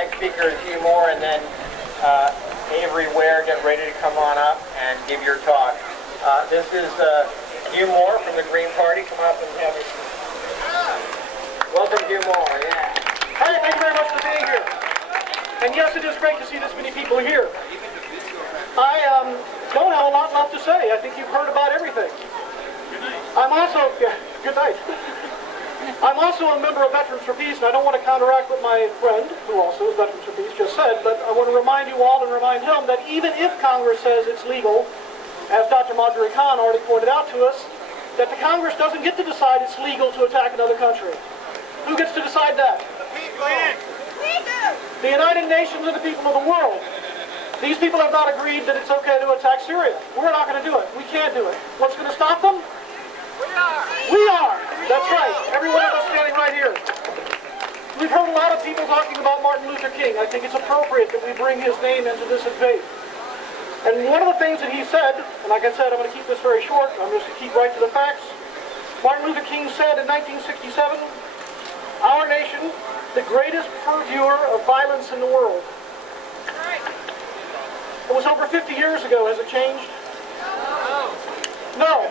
Next speaker is Hugh, and then Avery Ware, get ready to come on up and give your talk. This is Hugh from the Green Party. Come up and have a welcome, Hugh. Yeah. Hi, thank you very much for being here. And yes, it is great to see this many people here. I don't have a lot left to say. I think you've heard about everything. I'm also, good night. I'm also a member of Veterans for Peace, and I don't want to counteract what my friend, who also is Veterans for Peace, just said, but I want to remind you all and remind him that even if Congress says it's legal, as Dr. Marjorie Khan already pointed out to us, that the Congress doesn't get to decide it's legal to attack another country. Who gets to decide that? The people. We do. The United Nations and the people of the world. These people have not agreed that it's okay to attack Syria. We're not going to do it. We can't do it. What's going to stop them? We are. We are. That's right. Every one of us standing right here. We've heard a lot of people talking about Martin Luther King. I think it's appropriate that we bring his name into this debate. And one of the things that he said, and like I said, I'm going to keep this very short. I'm just going to keep right to the facts. Martin Luther King said in 1967, our nation, the greatest purveyor of violence in the world. It was over 50 years ago. Has it changed? No.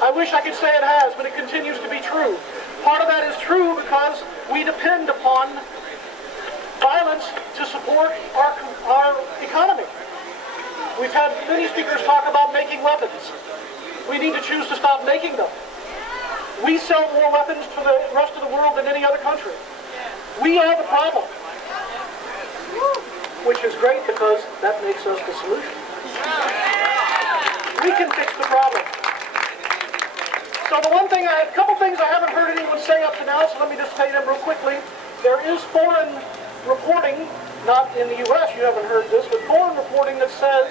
I wish I could say it has, but it continues to be true. Part of that is true because we depend upon violence to support our economy. We've had many speakers talk about making weapons. We need to choose to stop making them. We sell more weapons to the rest of the world than any other country. We are the problem. Which is great because that makes us the solution. We can fix the problem. So the one thing, a couple things I haven't heard anyone say up to now, so let me just say them real quickly. There is foreign reporting, not in the U.S., you haven't heard this, but foreign reporting that says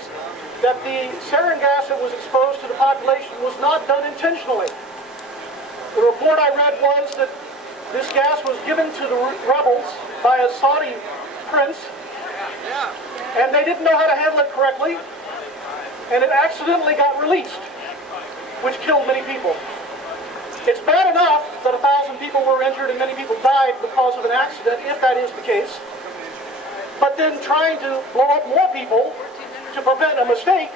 that the sarin gas that was exposed to the population was not done intentionally. The report I read was that this gas was given to the rebels by a Saudi prince, and they didn't know how to handle it correctly, and it accidentally got released, which killed many people. It's bad enough that 1,000 people were injured and many people died because of an accident, if that is the case. But then trying to blow up more people to prevent a mistake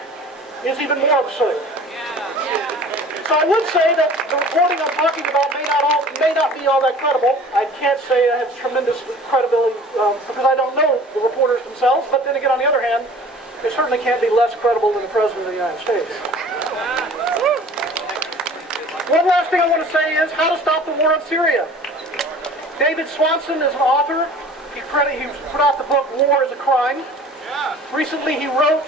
is even more absurd. So I would say that the reporting I'm talking about may not be all that credible. I can't say it has tremendous credibility because I don't know the reporters themselves, but then again, on the other hand, it certainly can't be less credible than the President of the United States. One last thing I want to say is how to stop the war in Syria. David Swanson is an author. He put out the book War is a Crime. Recently he wrote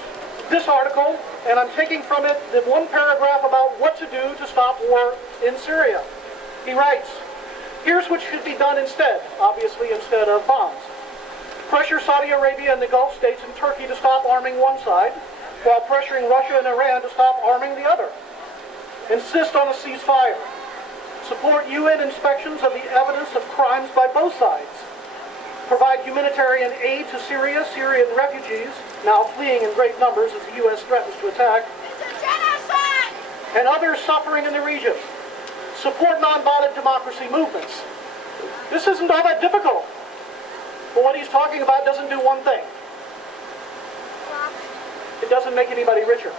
this article, and I'm taking from it the one paragraph about what to do to stop war in Syria. He writes, here's what should be done instead, obviously instead of bombs. Pressure Saudi Arabia and the Gulf states and Turkey to stop arming one side, while pressuring Russia and Iran to stop arming the other. Insist on a ceasefire. Support UN inspections of the evidence of crimes by both sides. Provide humanitarian aid to Syria, Syrian refugees, now fleeing in great numbers as the U.S. threatens to attack, and others suffering in the region. Support nonviolent democracy movements. This isn't all that difficult. But what he's talking about doesn't do one thing. It doesn't make anybody richer.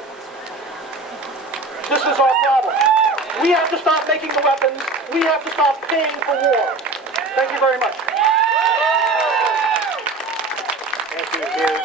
This is our problem. We have to stop making the weapons. We have to stop paying for war. Thank you very much. Thank you, Hugh.